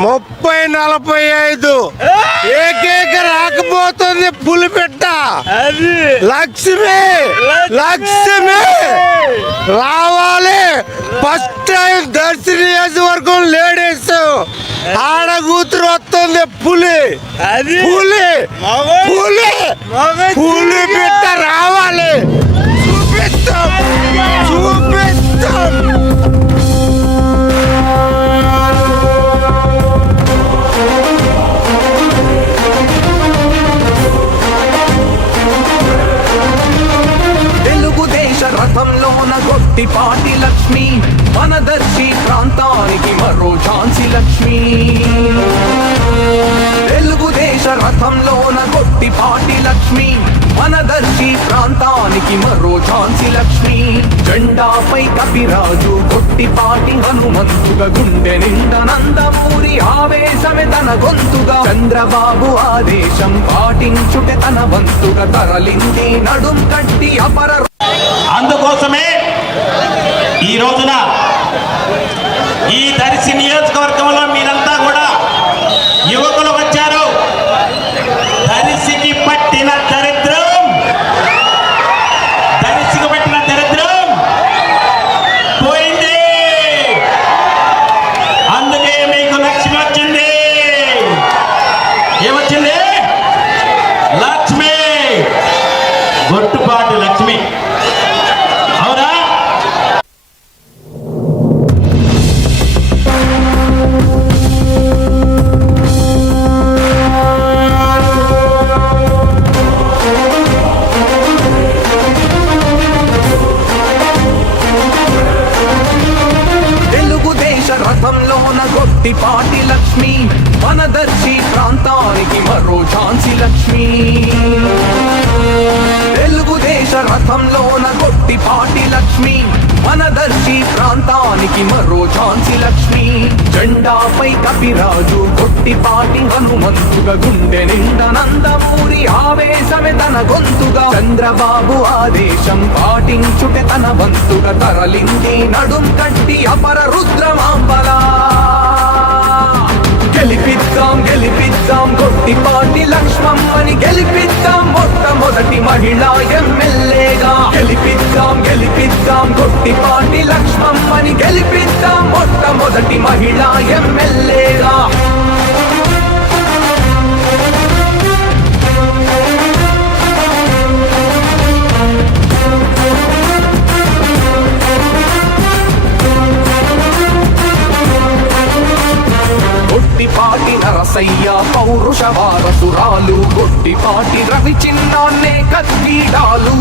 ముప్పై నలభై ఐదు. ఏకేక రాకపోతుంది పులిపెట్ట. లక్ష్మి లక్ష్మి. రావాలి. ఫస్ట్ టైం దర్శన నియోజకవర్గం లేడీస్. ఆడ కూతురు వస్తుంది పులి. అది. పులి. పులి. పులి బిడ్డ రావాలి. రథంలోన గొట్టిపాటి లక్ష్మి వనదర్శి ప్రాంతానికి మరో ఝాన్సీ లక్ష్మి. జెండాపై కపిరాజు గొట్టిపాటి హనుమంతుగా గుండె నిండనందమూరి ఆవేశమే తన గొంతుగా. చంద్రబాబు ఆదేశం పాటించుటే తన వంతుగా తరలింది నడుం కట్టి అపర అందుకోసమే ఏమొచ్చింది? లక్ష్మి! గొట్టుపాటి లక్ష్మి. అవునా? తెలుగుదేశ రథంలోన గొట్టిపాటి లక్ష్మి. మనదర్శి ప్రాంతానికి మరో ఝాన్సీ లక్ష్మి. తెలుగుదేశ రథంలోన గొట్టిపాటి లక్ష్మి. మనదర్శి ప్రాంతానికి మరో ఝాన్సీ లక్ష్మి. జెండాపై కపిరాజు గొట్టిపాటి హనుమంతుగా గుండె నిండా నందమూరి ఆవేశమే తన గొంతుగా. చంద్రబాబు ఆదేశం పాటించుటే తన వంతుగా తరలింది నడుం కట్టి అపర రుద్రమాంబలా. మహిళా ఎమ్మెల్యేగా. గెలిపిద్దాం గెలిపిద్దాం. గొట్టిపాటి లక్ష్మమ్మని గెలిపిద్దాం. మొట్టమొదటి మహిళా ఎమ్మెల్యేగా. పాటి రవి చిన్నోన్నే కత్తిడాలు.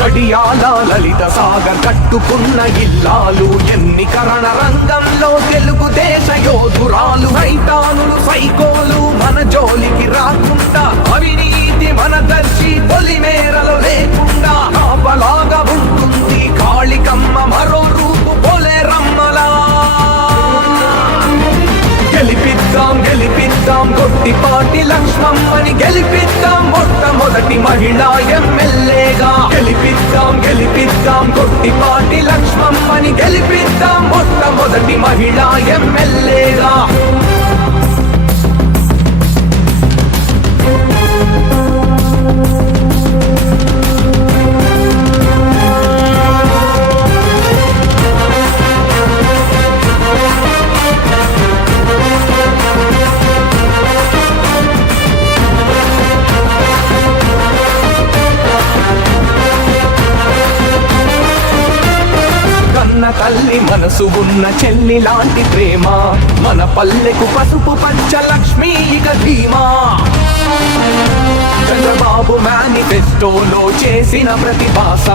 కడియాల లలిత సాగర్ కట్టుకున్న ఇల్లాలు ఎన్నికరణ రంగంలో తెలుగుదేశ యోధురాలు రైతానులు సైకో మహిళా ఎమ్మెల్యేగా గెలిపిద్దాం. గెలిపిద్దాం కొట్టిపాటి లక్ష్మమ్మని గెలిపిద్దాం. మొట్టమొదటి మహిళా ఎమ్మెల్యే తల్లి మనసు ఉన్న చెల్లి లాంటి ప్రేమ. మన పల్లెకు పసుపు పంచ లక్ష్మీ ఇక ధీమా. చంద్రబాబు మేనిఫెస్టోలో చేసిన ప్రతిభాస.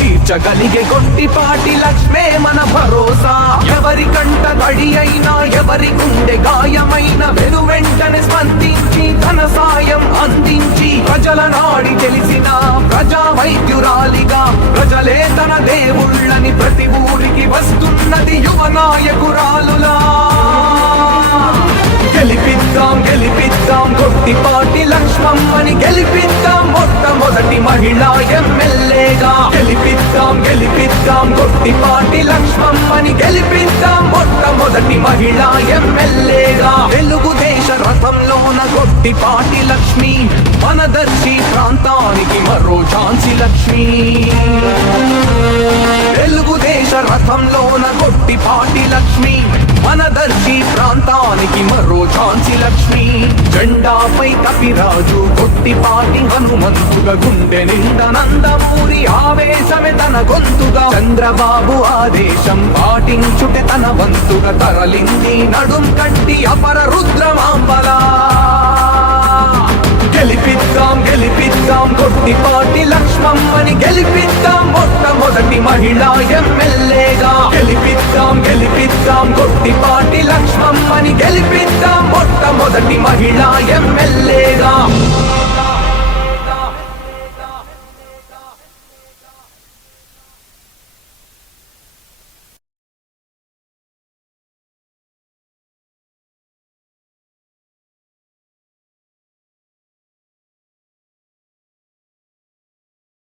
తీర్చగలిగే గొట్టిపాటి లక్ష్మే మన భరోసా. ఎవరి కంట తడి అయినా ఎవరి గుండె గాయమైన వెను వెంటనే స్పందించి ధన సాయం అందించి ప్రజల నాడి తెలిసినా ప్రజా వైద్యురాలిగా ప్రజలే తన దేవుళ్ళని ప్రతి ఊరికి వస్తున్నది యువ నాయకురాలులా. గెలిపిద్దాం గెలిపిద్దాం కొట్టిపాటి లక్ష్మమ్మని గెలిపిద్దాం మొట్టమొదటి మహిళా ఎమ్మెల్యేగా. గెలిపిద్దాం గెలిపిద్దాం కొట్టిపాటి లక్ష్మమ్మని గెలిపిద్దాం మొట్టమొదటి మహిళా ఎమ్మెల్యేగా. వెలుగు రథంలోన గొట్టిపాటి లక్ష్మి మనదర్శి ప్రాంతానికి మరో ఝాన్సీ లక్ష్మి. తెలుగుదేశ రథంలోన గొట్టిపాటి లక్ష్మి మనదర్శి ప్రాంతానికి మరో ఝాన్సీ లక్ష్మి. జెండాపై కపిరాజు పాటి పాటి హనుమంతుగా గుండె నిండా నందమూరి ఆవేశమే తన గొంతుగా. చంద్రబాబు ఆదేశం పాటించుటే తన వంతుగా తరలింది నడుం కట్టి అపర రుద్రమాంబలా. గెలిపిద్దాం గెలిపిద్దాం గొట్టిపాటి లక్ష్మమ్మని గెలిపిద్దాం మొట్టమొదటి మహిళా ఎమ్మెల్యేగా. గెలిపిద్దాం గెలిపిద్దాం గొట్టిపాటి లక్ష్మమ్మని గెలిపిద్దాం